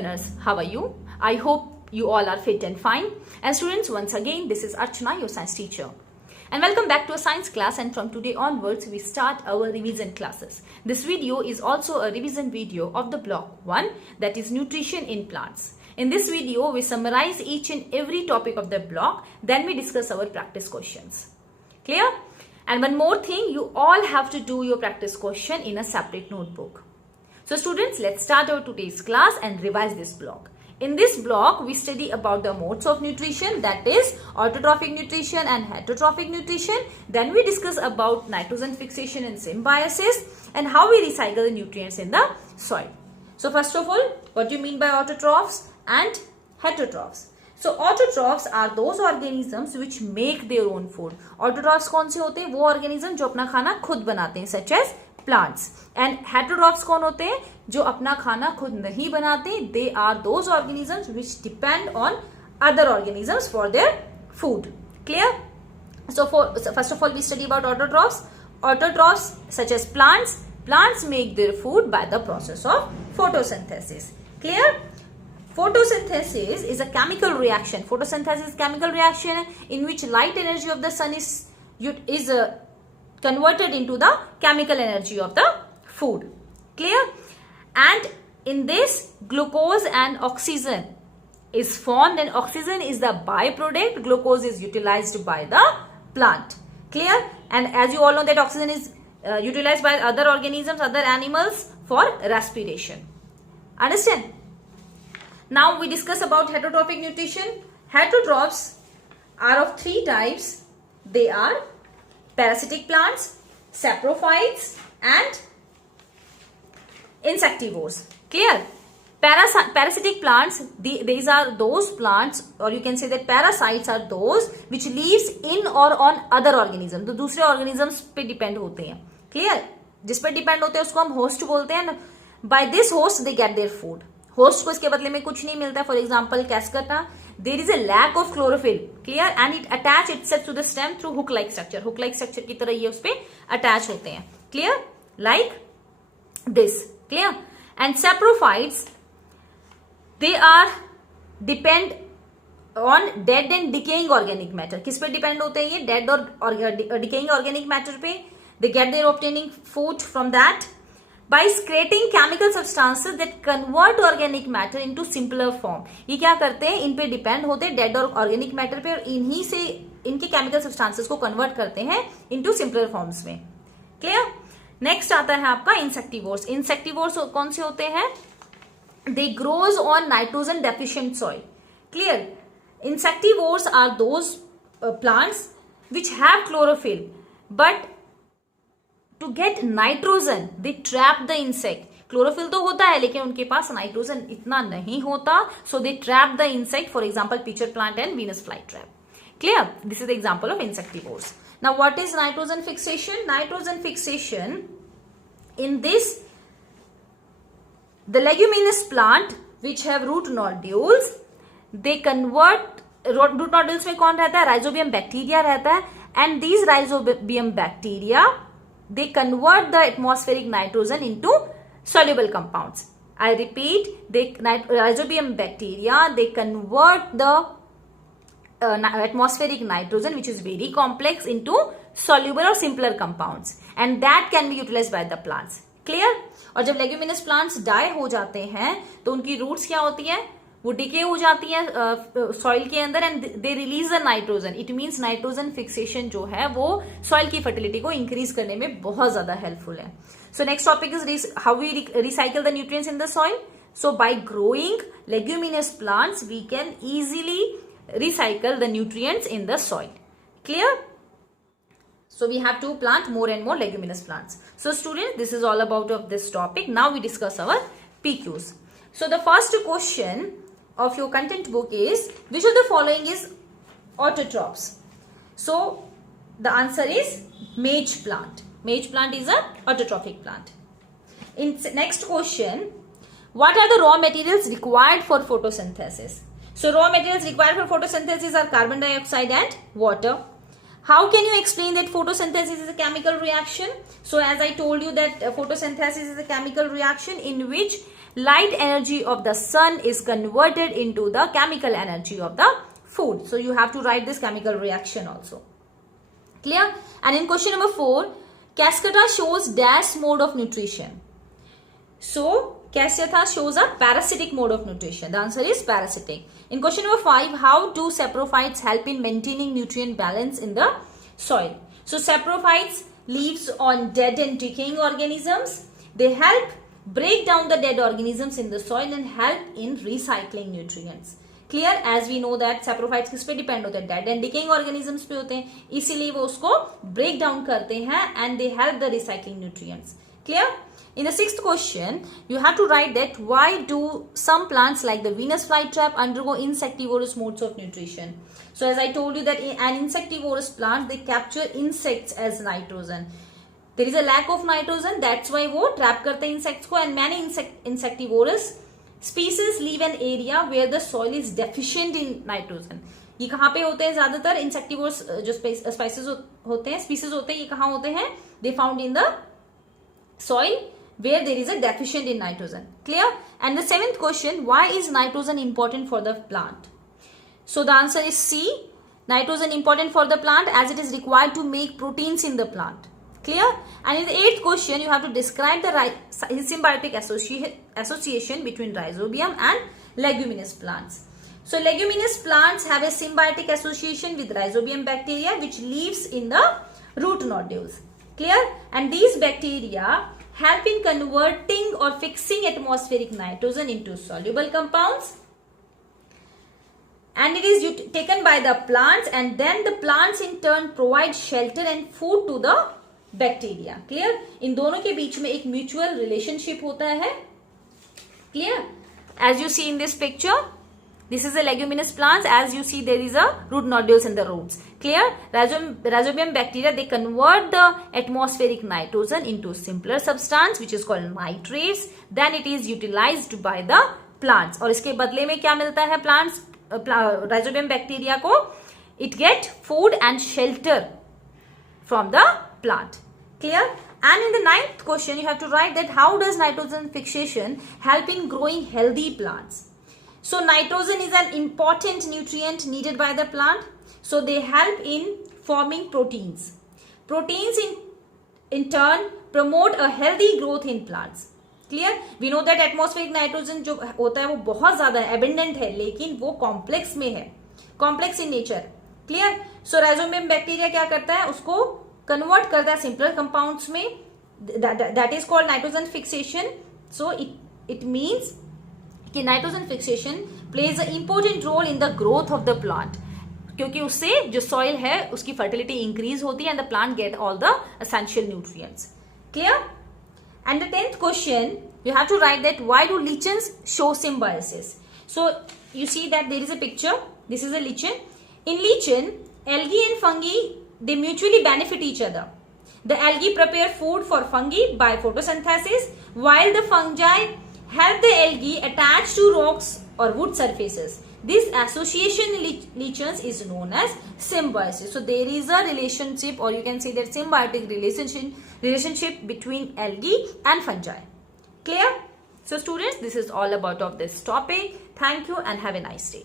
learners, how are you? I hope you all are fit and fine. And students, once again, this is Archana, your science teacher. And welcome back to a science class, and from today onwards, we start our revision classes. This video is also a revision video of the block 1, that is nutrition in plants. In this video, we summarize each and every topic of the block, then we discuss our practice questions. Clear? And one more thing, you all have to do your practice question in a separate notebook. So students, let's start our today's class and revise this block. In this block, we study about the modes of nutrition, that is autotrophic nutrition and heterotrophic nutrition. Then we discuss about nitrogen fixation and symbiosis and how we recycle the nutrients in the soil. So first of all, what do you mean by autotrophs and heterotrophs? So autotrophs are those organisms which make their own food. Autotrophs कौन से होते हैं? वो organism जो अपना खाना खुद बनाते हैं, such as plants. And heterotrophs कौन होते हैं? जो अपना खाना खुद नहीं बनाते. They are those organisms which depend on other organisms for their food. Clear? So first of all, we study about autotrophs. Autotrophs such as plants. Plants make their food by the process of photosynthesis. Clear? Photosynthesis is a chemical reaction. Photosynthesis is a chemical reaction in which light energy of the sun is converted into the chemical energy of the food. Clear? And in this, glucose and oxygen is formed, and oxygen is the byproduct. Glucose is utilized by the plant. Clear? And as you all know that oxygen is utilized by other organisms, other animals for respiration. Understand? Now we discuss about heterotrophic nutrition. Heterotrophs are of three types. They are parasitic plants, saprophytes and insectivores. Clear? Parasitic plants, these are those plants, or you can say that parasites are those which lives in or on other organisms. तो दूसरे organisms पे depend होते हैं. Clear? जिस पे depend होते हैं उसको हम host बोलते हैं. By this host they get their food. Host को इसके बदले में कुछ नहीं मिलता है. For example cuscuta, there is a lack of chlorophyll. Clear? And it attach itself to the stem through hook like structure. Hook like structure की तरह ये उस पे अटैच होते हैं. Clear? Like this. Clear? And saprophytes, they are depend on dead and decaying organic matter. किस पे depend होते हैं ये? डेड और डिकेइंग ऑर्गेनिक मैटर पे. They get their obtaining food from that by excreting chemical substances that convert organic matter into simpler form. ये क्या करते हैं? इन पे डिपेंड होते हैं डेड और ऑर्गेनिक मैटर पे, और इन्हीं से इनके केमिकल सब्सटेंसेस को कन्वर्ट करते हैं इनटू सिंपलर फॉर्म्स में. क्लियर? नेक्स्ट आता है आपका इंसेक्टिवोर्स. इंसेक्टिवोर्स कौन से होते हैं? They grows on nitrogen deficient soil. Clear? Insectivores are those plants which have chlorophyll, but to get nitrogen they trap the insect. Chlorophyll तो होता है लेकिन उनके पास नाइट्रोजन इतना नहीं होता, so they trap the insect. For example, pitcher plant and Venus flytrap. Clear? This is the example of insectivores. Now what is nitrogen fixation? Nitrogen fixation, in this, the leguminous plant which have root nodules, they convert. root nodules में कौन रहता है? Rhizobium bacteria रहता है. And these rhizobium bacteria, they convert the atmospheric nitrogen into soluble compounds. I repeat, rhizobium bacteria, they convert the atmospheric nitrogen, which is very complex, into soluble or simpler compounds, and that can be utilized by the plants. Clear? और जब leguminous plants die हो जाते हैं तो उनकी roots क्या होती है? वो डिके हो जाती है सॉइल के अंदर, and they release the nitrogen. It means nitrogen fixation जो है वो सॉइल की फर्टिलिटी को इंक्रीज करने में बहुत ज्यादा हेल्पफुल है. So next topic is how we recycle the nutrients in the soil. So by growing leguminous plants we can easily recycle the nutrients in the soil. Clear? So we have to plant more and more leguminous plants. So students, this is all about of this topic. Now we discuss our PQs. So the first question of your content book is, which of the following is autotrophs? So the answer is maize plant. Maize plant is a autotrophic plant. In next question, what are the raw materials required for photosynthesis? So raw materials required for photosynthesis are carbon dioxide and water. How can you explain that photosynthesis is a chemical reaction? So as I told you that photosynthesis is a chemical reaction in which light energy of the sun is converted into the chemical energy of the food. So you have to write this chemical reaction also. Clear? And in question number 4, Cascata shows dash mode of nutrition. So Cascata shows a parasitic mode of nutrition. The answer is parasitic. In question number 5, how do saprophytes help in maintaining nutrient balance in the soil? So saprophytes lives on dead and decaying organisms. They help break down the dead organisms in the soil and help in recycling nutrients. Clear? As we know that saprophytes किस पे depend होते हैं? Dead and decaying organisms पे होते हैं, इसीलिए वो उसको ब्रेक डाउन करते हैं and they help the recycling nutrients. Clear? In the 6th question, you have to write that why do some plants like the Venus flytrap undergo insectivorous modes of nutrition? So as I told you that an insectivorous plant, they capture insects as nitrogen. There is a lack of nitrogen, that's why वो trap करते हैं insects को, and many insectivorous species live an area where the soil is deficient in nitrogen. ये कहाँ पे होते हैं ज्यादातर insectivorous जो species होते हैं, ये कहाँ होते हैं? They found in the soil where there is a deficient in nitrogen. Clear? And the 7th question, why is nitrogen important for the plant? So the answer is C. Nitrogen important for the plant as it is required to make proteins in the plant. Clear? And in the 8th question, you have to describe the symbiotic association between rhizobium and leguminous plants. So leguminous plants have a symbiotic association with rhizobium bacteria which lives in the root nodules. Clear? And these bacteria help in converting or fixing atmospheric nitrogen into soluble compounds, and it is taken by the plants, and then the plants in turn provide shelter and food to the bacteria. Clear? इन दोनों के बीच में एक mutual relationship होता है. Clear? As you see in this picture, this is a leguminous plants. As you see, there is a root nodules in the roots. Clear? Rhizobium bacteria, they convert the atmospheric nitrogen into simpler substance which is called nitrates. Then it is utilized by the plants. और इसके बदले में क्या मिलता है plants? Rhizobium bacteria को it get food and shelter from the plant. Clear? And in the 9th question, you have to write that how does nitrogen fixation help in growing healthy plants? So nitrogen is an important nutrient needed by the plant. So they help in forming proteins. Proteins in turn promote a healthy growth in plants. Clear? We know that atmospheric nitrogen जो होता है वो बहुत ज्यादा है, abundant है, लेकिन वो complex में है, complex in nature. Clear? So rhizobium bacteria क्या करता है? उसको convert करता है simpler compounds में. That is called nitrogen fixation. So it means कि nitrogen fixation plays a important role in the growth of the plant, क्योंकि उससे जो सॉइल है उसकी फर्टिलिटी इंक्रीज होती है and the plant get all the essential nutrients. Clear? And the 10th question, you have to write that why do lichens show symbiosis? So you see that there is a picture. This is a lichen. In lichen, algae and fungi, they mutually benefit each other. The algae prepare food for fungi by photosynthesis, while the fungi help the algae attach to rocks or wood surfaces. This association in lichens is known as symbiosis. So there is a relationship, or you can say that symbiotic relationship between algae and fungi. Clear? So students, this is all about of this topic. Thank you and have a nice day.